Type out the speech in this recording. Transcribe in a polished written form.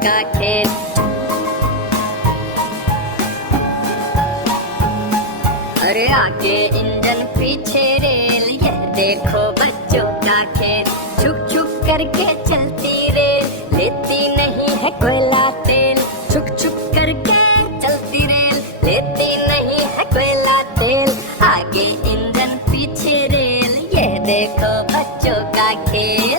का खेल। अरे आगे इंजन पीछे रेल, ये देखो बच्चों का खेल। छुक छुक करके चलती रेल, लेती नहीं है कोयला तेल। छुक छुक करके चलती रेल, लेती नहीं है कोयला तेल। आगे इंजन पीछे रेल, ये देखो बच्चों का खेल।